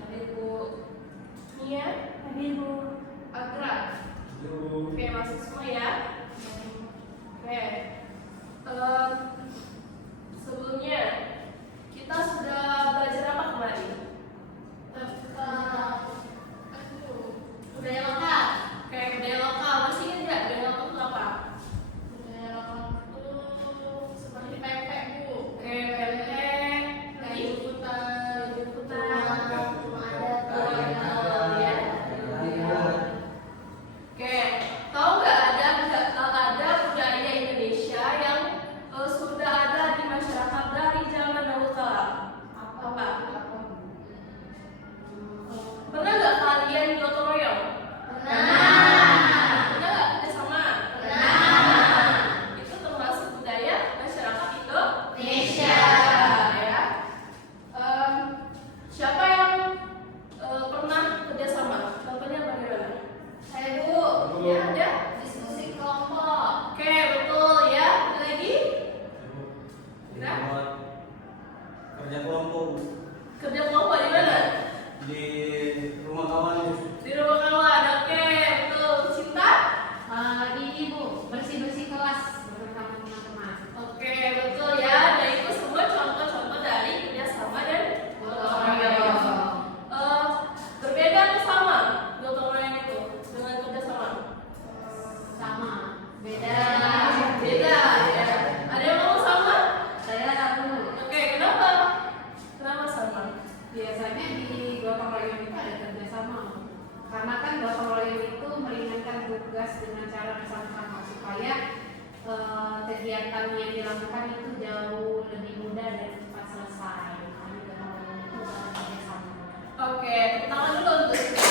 Hadir Bu. Nia? Hadir Bu. Agra? Oke, masuk semua ya. Oke. Sebelumnya kita sudah belajar apa kemarin? Budaya lokal. Oke, budaya lokal. Masih ingat nggak budaya lokal itu apa? Budaya lokal itu seperti pempek Bu. Oke, pempek. Lagi? Liputan. Liputan. Cuma ada Ya. Oke, tahu nggak ada budaya Indonesia yang sudah ada di masyarakat dari zaman dahulu kala? Apa? Pernah nggak kalian gotong royong? Pernah nggak kerjasama? Itu termasuk budaya masyarakat Indonesia. Ya. Siapa yang pernah kerjasama? Contohnya bagaimana? Saya Bu. Ya ada. Diskusi kelompok. Oke, betul ya. Ada lagi? Kerja kelompok Kerja kelompok di mana? di rumah kawan. Di rumah kawan. Oke, betul. Cinta? Ini Bu, bersih-bersih kelas bersama teman-teman. Oke, betul ya. Nah, itu semua contoh-contoh dari kerjasama dan gotong royong. Berbeda atau sama gotong royong itu dengan kerjasama? Sama. Beda. Beda ya. Ada yang mau sama? Saya Bu. Oke, kenapa? Kenapa sama? Biasanya di gotong royong itu ada kerjasama, karena kan gotong royong itu meringankan tugas dengan cara bersama-sama supaya kegiatan yang dilakukan itu jauh lebih mudah dan cepat selesai. Makanya gotong royong itu ada kerjasama. Oke, tepuk tangan dulu untuk kita.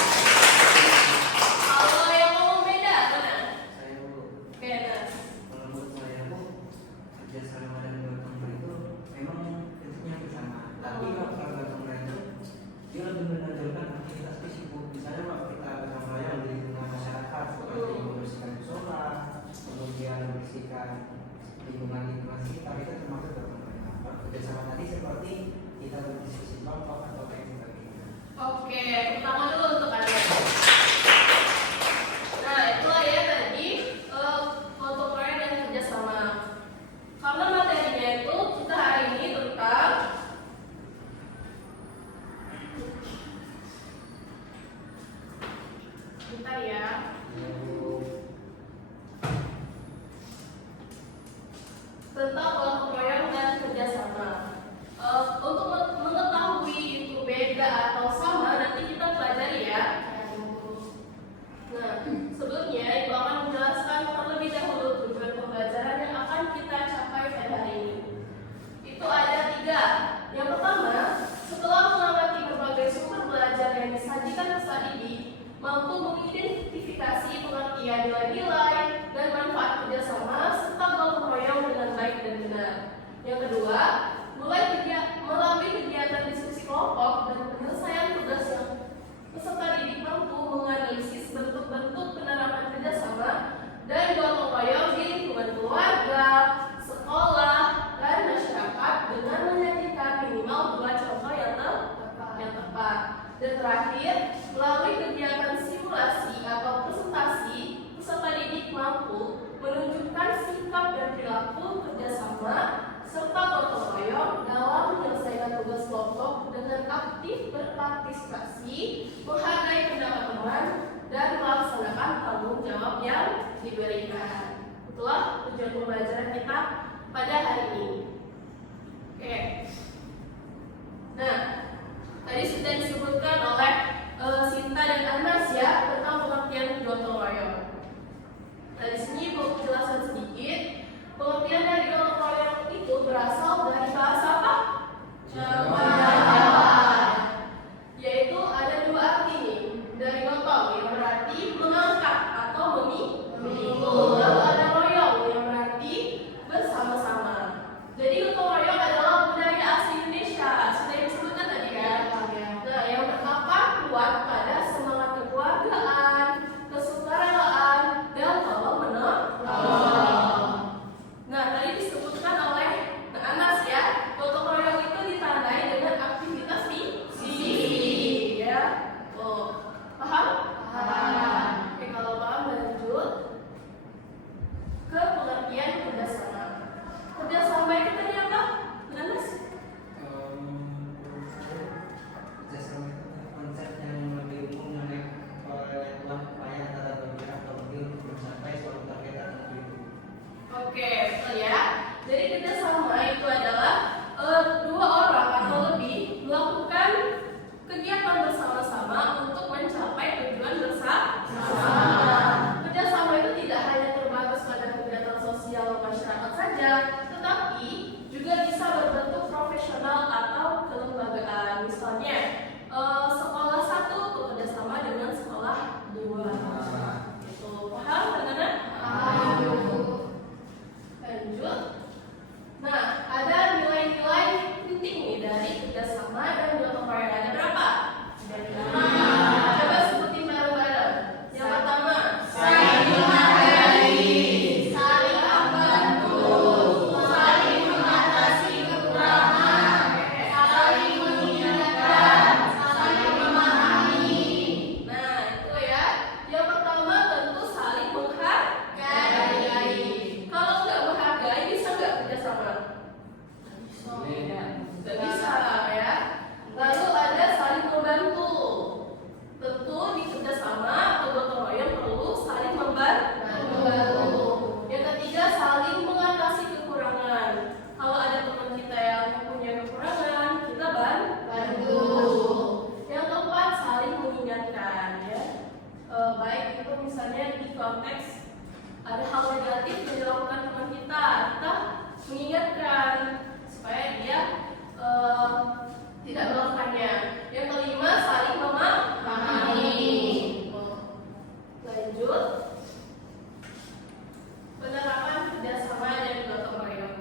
Kalau yang ngomong beda, mana? Saya dulu. Oke, Nas. Kalau menurut saya Bu, kerja sama dan gotong royong itu memang bentuknya bersama. Tapi kalau gotong royong itu dia lebih menonjolkan aktivitas fisik Bu. Misalnya kalau kita gotong royong di tengah masyarakat seperti membersihkan musola, kemudian membersihkan lingkungan sekitar, itu termasuk gotong royong. Kalau kerja sama tadi seperti kita berdiskusi kelompok atau lain sebagainya. Oke, tepuk tangan dulu untuk kalian. Nah, itulah ya tadi gotong royong dan kerjasama. Karena materinya itu kita hari ini tentang bentar ya. Tentang gotong royong dan kerjasama. Untuk mengetahui itu beda atau sama, nanti kita pelajari ya. Nah, sebelumnya Ibu akan menjelaskan terlebih dahulu tujuan pembelajaran yang akan kita capai pada hari ini. Itu ada 3. Yang pertama, setelah mengamati berbagai sumber belajar yang disajikan peserta didik, mampu mengidentifikasi pengertian nilai-nilai dan manfaat kerjasama serta gotong royong dengan baik dan benar. Yang kedua, melalui kegiatan diskusi kelompok dan penyelesaian tugas yang peserta didik mampu menganalisis bentuk-bentuk penerapan kerjasama dan gotong royong di lingkungan keluarga, sekolah, dan masyarakat dengan menyajikan minimal 2 contoh yang tepat. Dan terakhir, melalui kegiatan simulasi atau presentasi, peserta didik mampu menunjukkan sikap dan perilaku kerjasama serta gotong royong dalam menyelesaikan tugas kelompok dengan aktif berpartisipasi, menghargai pendapat teman, dan melaksanakan tanggung jawab yang diberikan. Itulah tujuan pembelajaran kita pada hari ini. Oke. Nah, tadi sudah disebutkan oleh Sinta dan Anas ya tentang pengertian gotong royong. Nah, di sini mau jelaskan sedikit. Pengertian dari gotong royong itu berasal dari bahasa apa? Jawa. Yaitu ada 2 arti nih. Dari gotong yang berarti mengangkat atau memikul. Lalu ada royong yang berarti bersama-sama. Jadi gotong royong adalah budaya asli Indonesia. Sudah disebutkan tadi kan? Nah, yang pertama konteks ada hal negatif yang dilakukan teman kita mengingatkan supaya dia tidak melakukannya. Yang kelima, saling memahami. Lanjut, penerapan kerjasama dan gotong royong.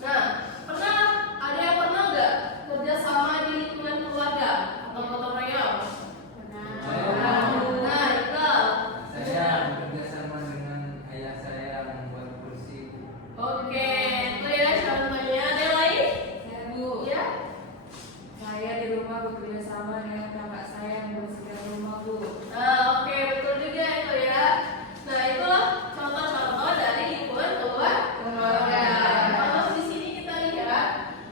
Nah, ada yang pernah nggak kerjasama di lingkungan keluarga atau gotong royong? Nah, Iqbal. Saya bekerjasama dengan ayah saya membuat kursi. Oke, itu ya contohnya. Ada yang lain? Saya Bu, Ya. saya di rumah bekerja sama dengan kakak saya membersihkan rumah Bu. Oke, betul juga itu ya. Nah, itulah contoh-contoh dari lingkungan keluarga. Kalau di sini kita lihat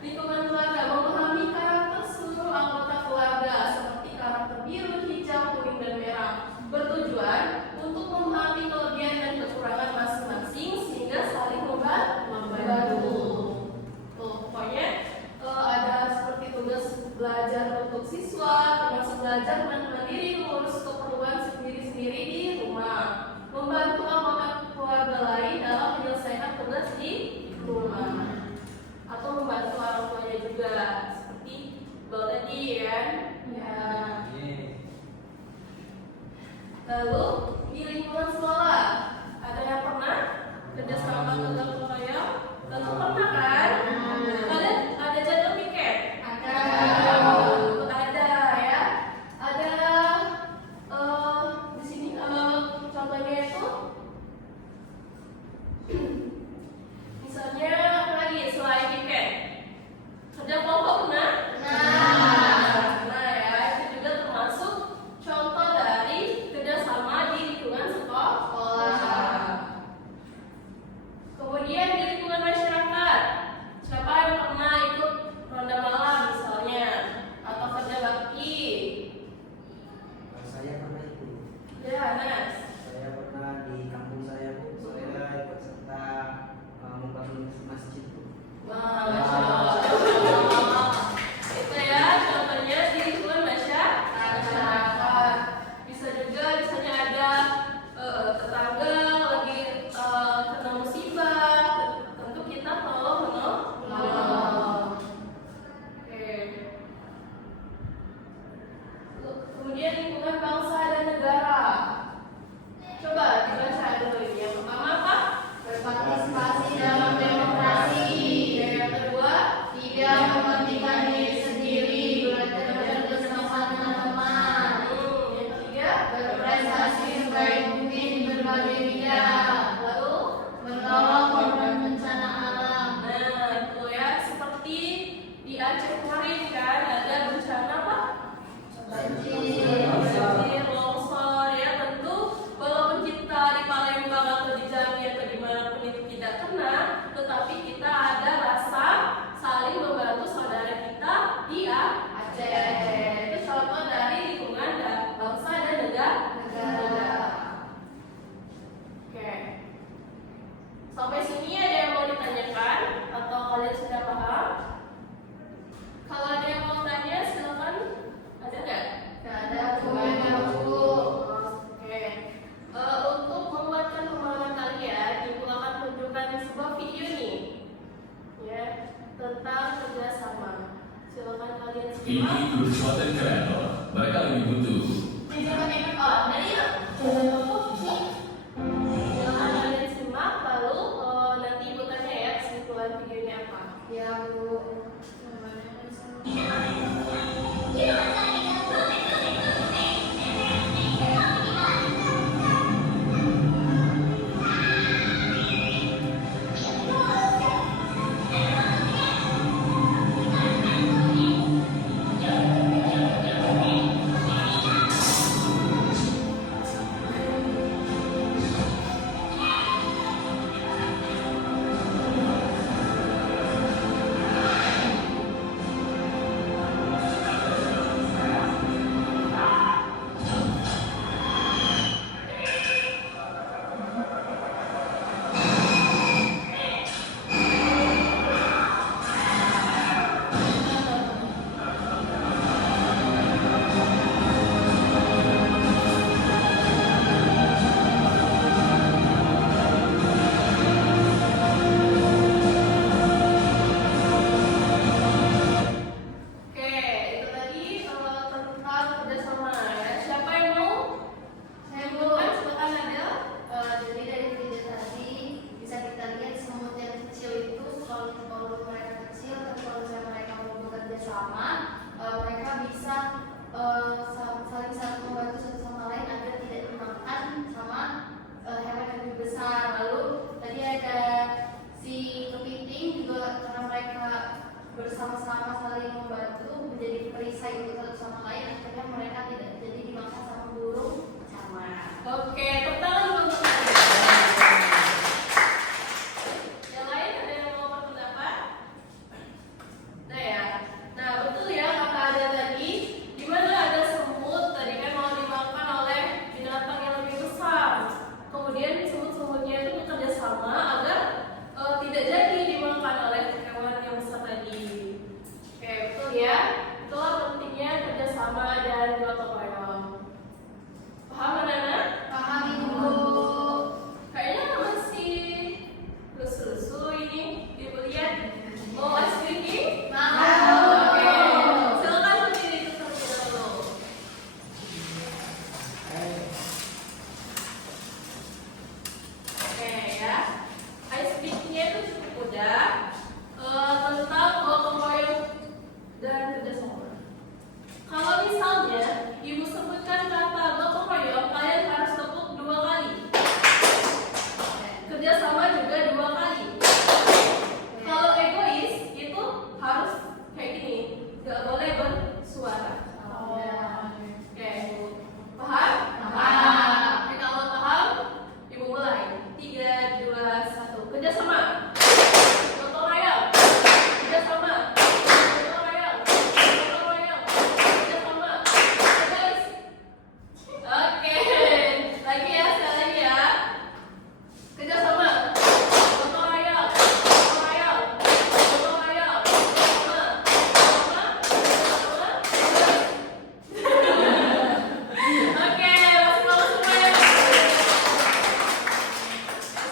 lingkungan keluarga memahami karakter seluruh anggota keluarga seperti karakter biru, hijau, kuning, dan merah, bertujuan untuk memahami kelebihan dan kekurangan masing-masing sehingga saling membantu. Tuh, pokoknya ada seperti tugas belajar untuk siswa, termasuk belajar mandiri mengurus keperluan sendiri-sendiri di rumah, membantu anggota keluarga lain dalam menyelesaikan tugas di rumah, atau membantu orang tuanya juga seperti tadi ya. Lalu di lingkungan sekolah ada yang pernah kerjasama gotong royong? Tentu pernah kan? Kalian ada jadwal piket? Ada ya. Ada di sini contohnya itu misalnya apa lagi selain piket? Kerja kelompok pernah? Nah ya, itu juga termasuk contoh dari kerjasama di lingkungan sekolah. Kemudian di lingkungan masyarakat, siapa yang pernah ikut ronda malam misalnya atau kerja bakti? Saya pernah itu. Ya, Nas. Saya pernah di kampung saya Bu. Saya ikut serta membangun masjid Bu. Wah, Masya Allah. Itu ya contohnya di lingkungan masyarakat. Bisa juga misalnya ada tetangga lagi kena musibah, tentu kita tolong menolong. Oke. Kemudian lingkungan bangsa dan negara. Coba dibaca dulu ini. Yang pertama apa? Berpartisipasi dalam demokrasi. Yang kedua, Tidak mementingkan diri sendiri, belajar bersama teman-teman. yang ketiga, Berprestasi sebaik mungkin di berbagai bidang. lalu Menolong korban bencana alam. nah itu ya seperti di Aceh kemarin kan ada bencana apa? Banjir, longsor ya. Tentu walaupun kita di Palembang atau di Jambi atau dimanapun itu tidak kena, tetapi kita ada rasa saling membantu saudara kita di Aceh. Itu contoh dari lingkungan bangsa dan negara. Oke. Sampai sini ada yang mau ditanyakan atau kalian sudah paham? Kalau ada yang mau tanya silakan. Ada nggak? Ada hubungannya Bu. Oke. Untuk menguatkan pemahaman kalian, Ibu akan menunjukkan sebuah video nih, ya, tentang kerjasama. Silakan kalian Ini simak. kerusuhan kreator. Mereka lebih butuh. Silakan kalian simak, lalu nanti Ibu tanya ya kesimpulan videonya apa. Ya Bu. dan gotong royong. Paham anak-anak? Paham Ibu. Kayaknya masih lusu-lusu ini. Ibu lihat. Mau ice cream? Mau. Oke. Silakan berdiri terlebih dahulu. Oke ya. Ice cream-nya itu cukup mudah. Tentang gotong royong dan kerjasama. Kalau misalnya ibu sebutkan kata gotong royong, kalian harus tepuk 2 kali. Kerjasama juga 2 kali. Kalau egois itu harus kayak gini, nggak boleh bersuara. Oke, paham? Paham. Oke, kalau paham, ibu mulai. 3, 2, 1. Kerjasama. Gotong royong. Kerjasama. Gotong royong. Gotong royong. Kerjasama. Egois. Oke, lagi ya, sekali lagi ya. Kerjasama. Gotong royong. Gotong royong. Gotong royong. Kerjasama. Kerjasama. Kerjasama. Oke, masih bagus semuanya.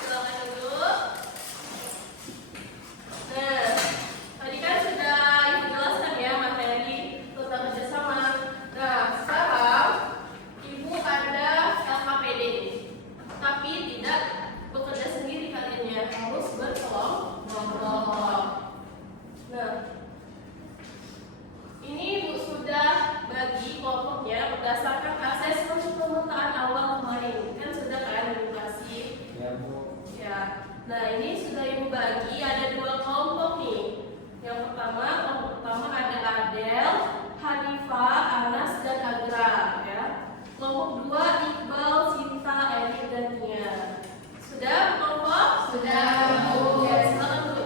Silakan dulu. Nah, tadi kan sudah ibu jelaskan ya materi tentang kerjasama. Nah, sekarang ibu ada LKPD, tapi tidak bekerja sendiri kaliannya, harus berkelompok. Nah, ini ibu sudah bagi kelompoknya berdasarkan asesmen pemetaan awal kemarin. Kan sudah kan ibu kasih. Ya Bu. Ya, nah ini sudah ibu bagi ada 2 kelompok nih. Yang pertama, kelompok pertama ada Adel, Hanifah, Anas, dan Agra. Ya. Kelompok 2 Iqbal, Sinta, Eli, dan Nia. Sudah kelompok? Sudah, Bu. Oke, silakan dulu.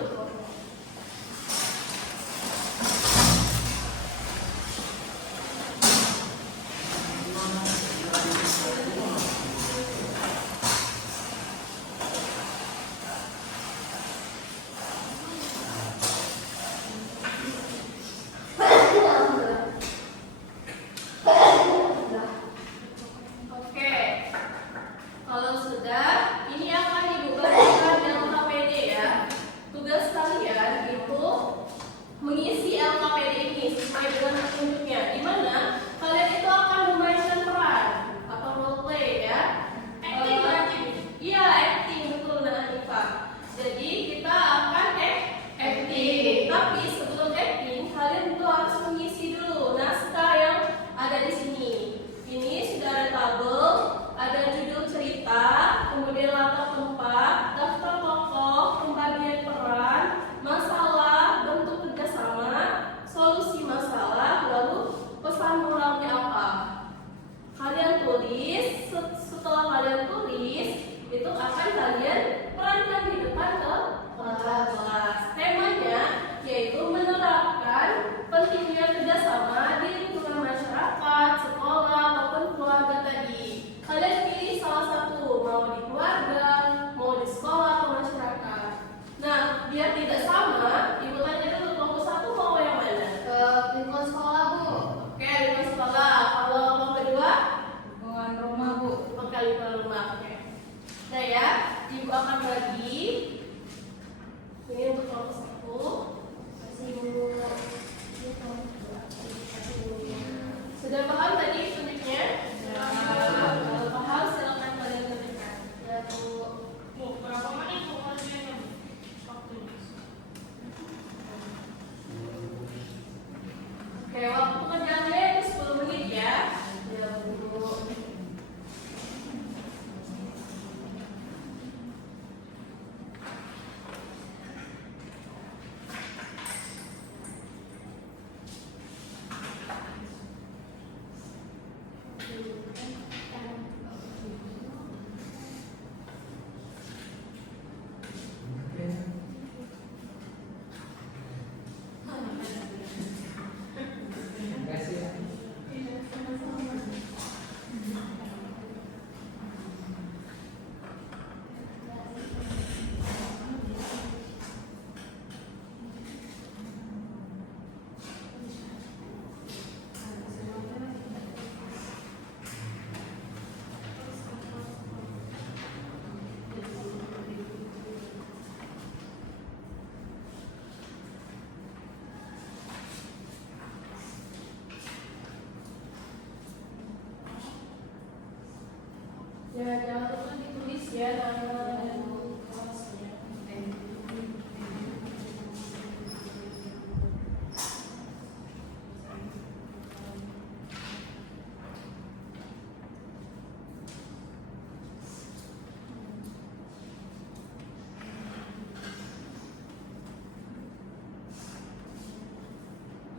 Oke, kalau sudah, ini akan ibu bagikan LKPD ya. Tugas kalian itu mengisi LKPD ini sesuai dengan petunjuknya. Di mana kalian itu akan memainkan peran atau role play ya. Acting berarti? Iya, acting betul Nah Hanifah. Jadi kita akan acting. Tapi sebelum acting, kalian itu harus mengisi dulu naskah yang ada di sini. Ini sudah ada tabel, ada judul cerita, kemudian latar tempat, daftar tokoh, pembagian peran, masalah, bentuk kerjasama, solusi masalah, lalu pesan moralnya apa. Kalian tulis, setelah kalian tulis, itu akan kalian perankan di depan ke kelas. Temanya yaitu menerapkan pentingnya kerjasama di lingkungan masyarakat, sekolah, ataupun keluarga tadi. Kalian pilih salah satu, mau di keluarga, mau di sekolah atau masyarakat. Nah, biar tidak sama, ibu tanya dulu kelompok 1 mau yang mana? Ke lingkungan sekolah, Bu. Oke, lingkungan sekolah. Kalau kelompok kedua? Lingkungan rumah Bu. Oke, lingkungan rumah. Oke. Nah ya, ibu akan bagi. Ini untuk kelompok 1. Kasih dulu. Sudah paham tadi petunjuknya? Kalau paham, silakan kalian kerjakan. Ya Bu. Bu, berapa menit Bu kerjanya? Waktunya. Oke, waktu pekerjaannya itu 10 menit ya. Ya Bu. Ya, jangan lupa ditulis ya nama dan kelasnya.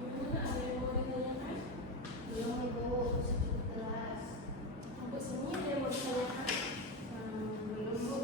Gimana, ada yang mau ditanyakan? Belum Ibu, satu kelas. Sampai sini ada yang mau ditanyakan? Belum Bu.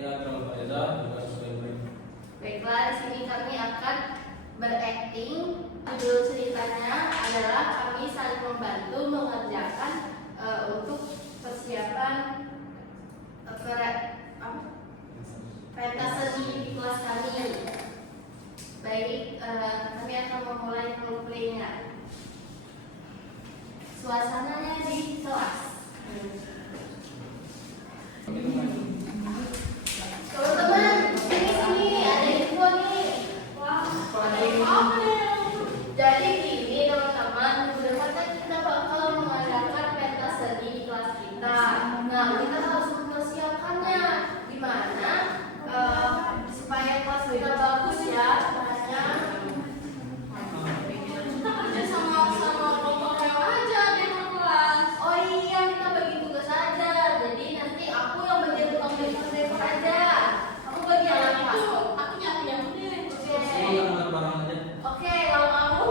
Saya Akmal Faeza juga sebagai murid. Baiklah, di sini kami akan berakting. Judul ceritanya adalah kami saling membantu mengerjakan untuk persiapan pentas seni di kelas kami. Baik, kami akan memulai roleplaynya. Suasananya di kelas. Teman-teman, sini ada info nih. Wah, ada info apa nih? Jadi gini teman-teman, minggu depan kan kita bakal mengadakan pentas seni di kelas kita. Nah, kita harus mempersiapkannya. Gimana? Supaya kelas kita bagus ya, makanya kita kerja sama kelompok yang aja di kelas. Oh iya, kita bagi tugas aja. Jadi nanti aku yang bagian tukang paper aja. Aku bagian apa? Aku yang deh. Saya yang angkat barang aja. Oke, kalau kamu?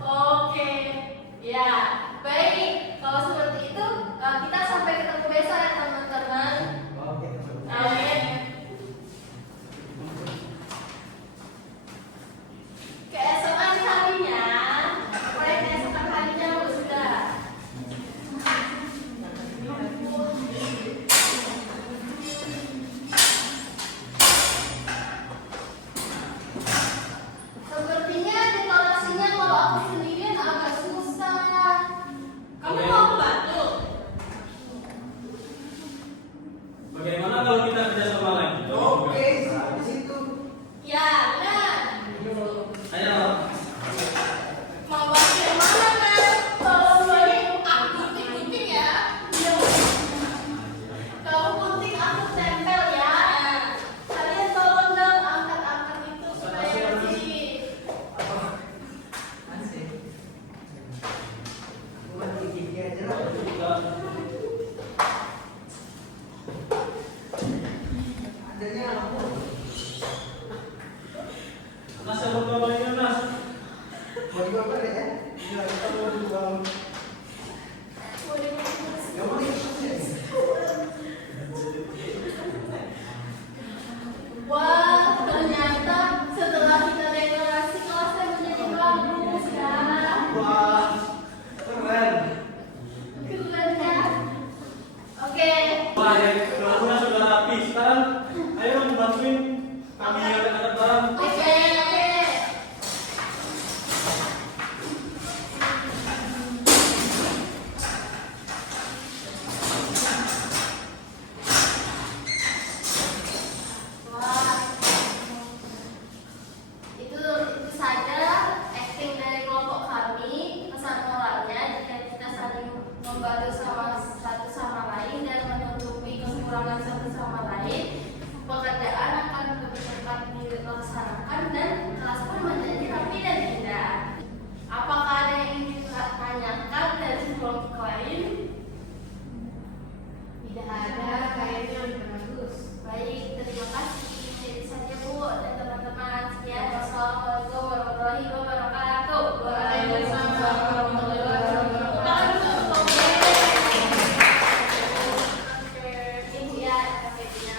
Oke, ya baik. Kalau seperti itu kita sampai ketemu besok ya teman-teman. Amin. Keesokan harinya, proyek keesokan harinya sudah. Sepertinya dekorasinya kalau aku sendirian agak susah. Kamu mau bantu? Bagaimana kalau kita kerjasama lagi? di situ. Ya, benar. Ayo. Mau bantu yang mana kan? Kalau ini aku gunting-gunting ya. Iya. Kamu gunting, aku tempel ya. Kalian tolong dong angkat-angkat itu supaya bersih. Asik. Buat gigi aja lah. Adanya apa? Nas, saya mau balik Nas. Mau dijual balik ya? Iya, kita mau dijual. Yang mana yang sukses? Wah, ternyata setelah kita dekorasi kelasnya menjadi bagus ya. Wah, keren. Keren ya. Oke. Wah, ya, kelasnya sudah rapi. Sekarang ayo bantuin kami angkat barang. Oke. Wah. Itu saja acting dari kelompok kami. Pesan moralnya jika kita saling membantu satu sama lain dan menutupi kekurangan satu sama lain, pekerjaan akan lebih cepat dilaksanakan dan kelas pun menjadi rapi dan indah. Apakah ada yang ingin ditanyakan dari kelompok lain? Tidak ada, kayaknya udah bagus. Baik, terima kasih. Itu saja Bu dan teman-teman. Sekian, wassalamualaikum warahmatullahi wabarakatuh. Waalaikumsalam warahmatullahi wabarakatuh. Ini ya, paketnya.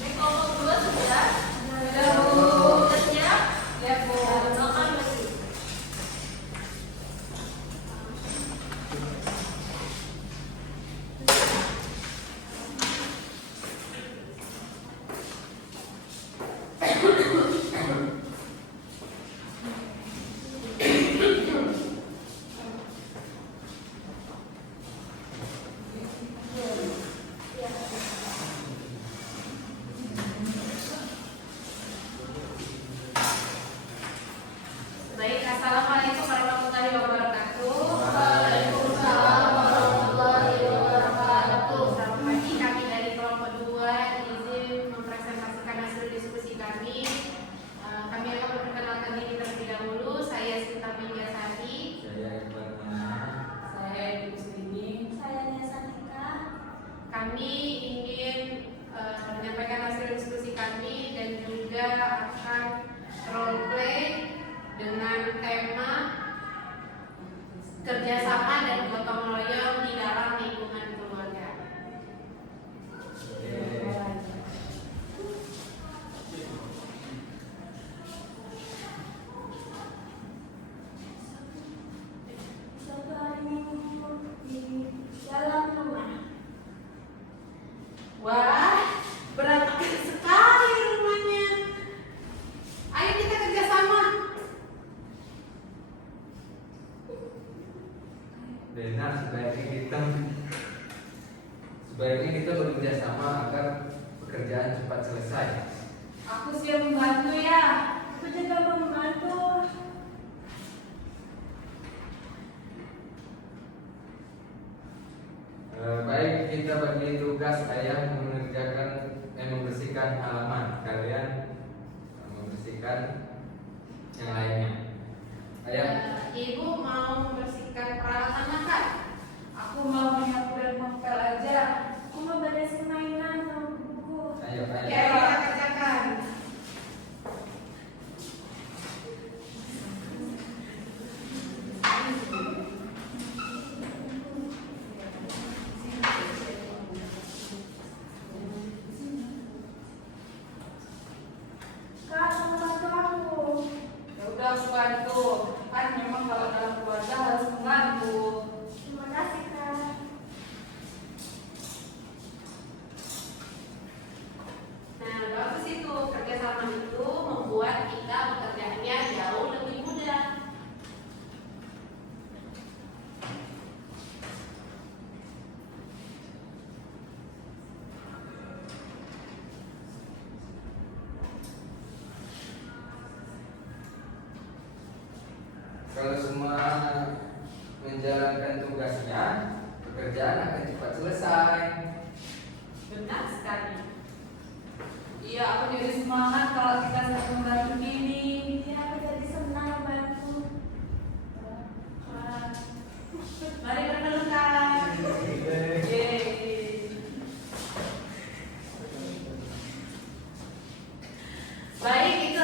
Baik, kelompok dua sudah? Sudah, Bu. Sudah siap? Ya, Bu. Makan masih. Baik, assalamualaikum warahmatullahi wabarakatuh. Waalaikumsalam warahmatullahi wabarakatuh. Selamat pagi, kami dari kelompok 2 izin mempresentasikan hasil diskusi kami. Kami akan memperkenalkan diri terlebih dahulu. Saya Sinta Mingasari. Saya Iqbal Manah. Saya Ibu Sini. Saya Nia Sanika. Kami ingin menyampaikan hasil diskusi kami dan juga akan role play dengan tema kerjasama dan gotong royong di dalam lingkungan keluarga. Sebaiknya kita bekerja sama agar pekerjaan cepat selesai. Aku siap membantu ya. Aku juga mau membantu. Baik, kita bagi tugas ayah membersihkan halaman, kalian membersihkan yang lainnya. Ayah, Ibu mau membersihkan peralatan makan. Aku mau menyapu dan ngepel aja. Aku mau beresin mainan sama buku. ayo, Oke, ayah. kita kerjakan. Kak, kamu bantu aku. Ya udah aku bantu. Kan memang kalau dalam keluarga harus membantu. Terima kasih, Kak. Nah, bagus itu. Kerjasama itu membuat kita pekerjaannya jauh lebih mudah. Kalau semua menjalankan tugasnya, pekerjaan akan cepat selesai. Benar sekali. Iya, aku jadi semangat kalau kita saling membantu gini. Iya, aku jadi senang bantu. Mari perkenalkan. Yeay. Baik itu.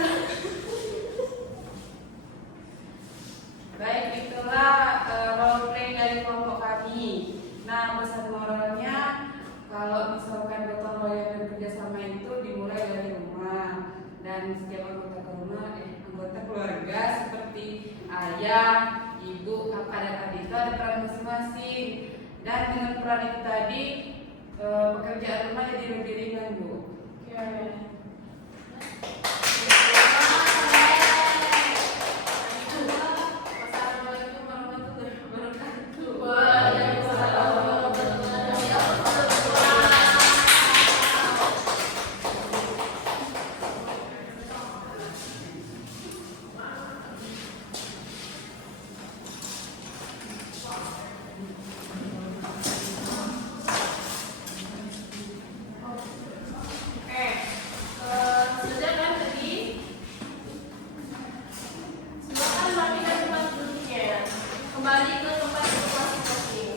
Baik itulah role play dari kelompok kami. Nah, pesan moralnya kalau misalkan gotong royong bekerja sama itu dimulai dari rumah, dan setiap anggota keluarga seperti ayah, ibu, kakak dan adik itu ada peran masing-masing. Dan dengan peran itu tadi pekerjaan rumah jadi lebih ringan, Bu. Wassalamualaikum warahmatullahi wabarakatuh. Waalaikumsalam warahmatullahi wabarakatuh. Sudah kan tadi? Silakan rapikan tempat duduknya. Kembali ke tempat duduk masing-masing.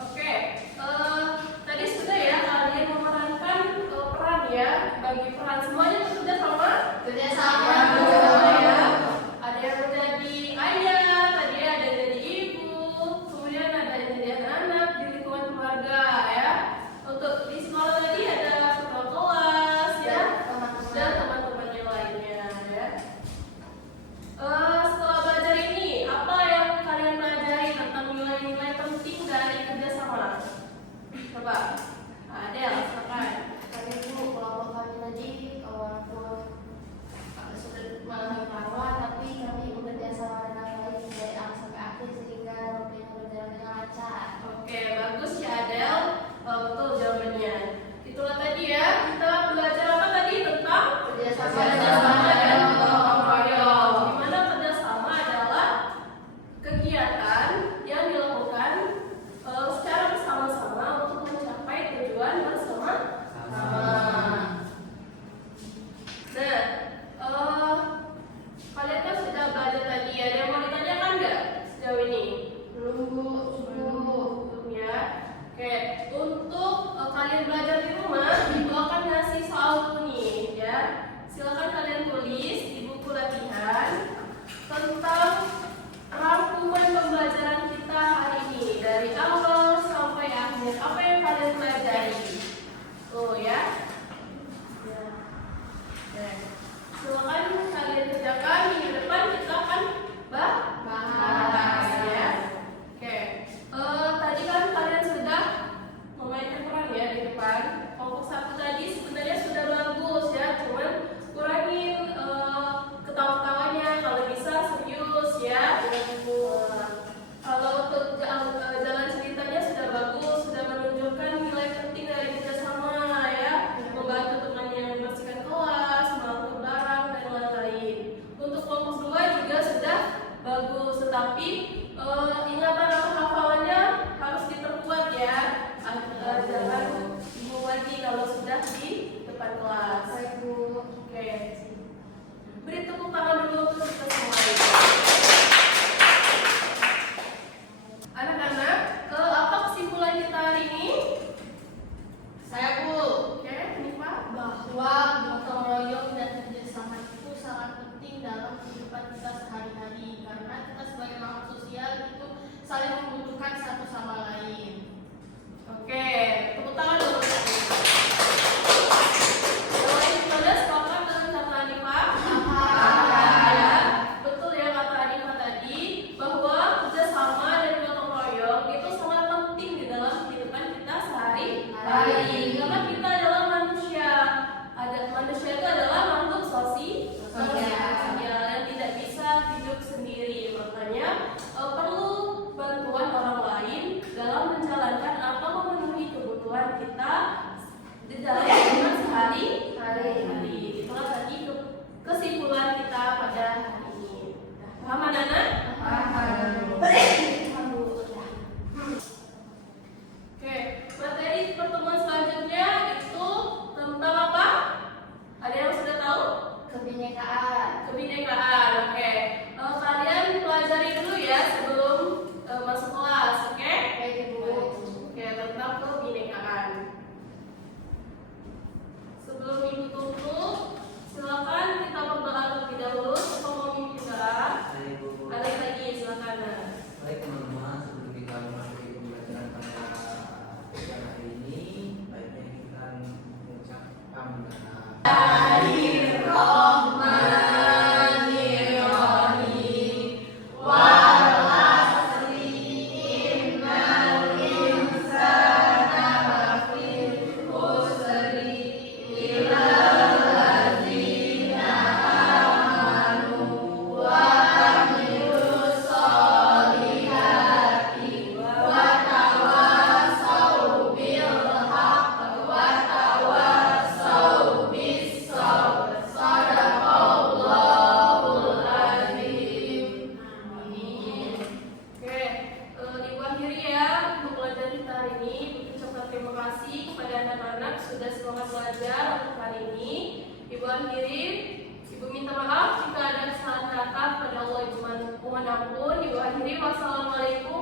Oke, tadi sudah ya kalian memerankan peran ya, bagi peran semuanya bekerja sama. Kerja sama. Ya. Ada yang menjadi ayah, tadi ada yang jadi ibu, kemudian ada yang jadi anak-anak di lingkungan keluarga ya. Untuk di sekolah tadi ada ketua kelas ya, dan teman-temannya lainnya ya. Setelah belajar ini, apa yang kalian pelajari tentang nilai-nilai penting dari kerjasama? Coba, Adel, silakan. Kami Bu, kelompok kami tadi waktu sudah memahami kawan, tapi kami bekerja sama dengan baik dari awal sampai akhir sehingga rompenya berjalan dengan lancar. Oke, bagus ya Adel. Betul jawabannya. Itulah tadi ya, kita belajar apa tadi tentang Kerjasama dan gotong royong. Di mana kerjasama adalah kegiatan yang dilakukan secara bersama-sama untuk mencapai tujuan bersama-sama. Nah, kalian kan sudah belajar tadi ya. Ada yang mau ditanyakan nggak sejauh ini? Belum Bu, Belum ya. Oke, untuk kalian belajar di rumah, ibu akan ngasih soal nih ya. Silakan kalian tulis di buku latihan tentang rangkuman pembelajaran kita hari ini dari awal sampai akhir. Apa yang kalian pelajari? Tuh ya. Silakan kalian kerjakan. Minggu depan kita akan bahas Tetapi ingatan atau hafalannya harus diperkuat ya. Jangan bingung lagi kalau sudah di depan kelas. Baik, Bu. Oke. Beri tepuk tangan dulu untuk kita semua. Anak-anak, apa kesimpulan kita hari ini? Saya, Bu. Oke, ini Pak. Bahwa gotong royong dan kerjasama itu sangat penting dalam kehidupan kita sehari-hari karena kita sebagai makhluk sosial itu saling membutuhkan satu sama lain. Oke, tepuk tangan dulu. Yang lain pada sepakat dengan kata Anifah? Ya, betul ya kata Anifah tadi bahwa kerjasama dan gotong royong itu sangat penting di dalam kehidupan kita sehari-hari. Karena kita adalah manusia. Manusia itu adalah makhluk sosial yang tidak bisa hidup sendiri. Makanya perlu bantuan orang lain dalam menjalankan atau memenuhi kebutuhan kita di dalam kehidupan sehari-hari. Itulah tadi kesimpulan kita pada hari ini. Paham anak-anak? Oke, materi pertemuan selanjutnya itu tentang apa? Ada yang sudah tahu? Kebinekaan. Kebinekaan. Oke. Kalian pelajari dulu ya sebelum masuk kelas, oke? Baik, Bu. Oke, tentang kebinekaan. Sebelum Ibu tutup, silakan kita berdoa terlebih dahulu. Siapa mau mimpin doa? Ada lagi, silakan. Baik teman-teman, sebelum kita memasuki pembelajaran pada siang hari ini, baiknya kita mengucapkan Ibu minta maaf jika ada kesalahan kata pada Allah. Ibu mohon ampun. Ibu akhiri. Wassalamualaikum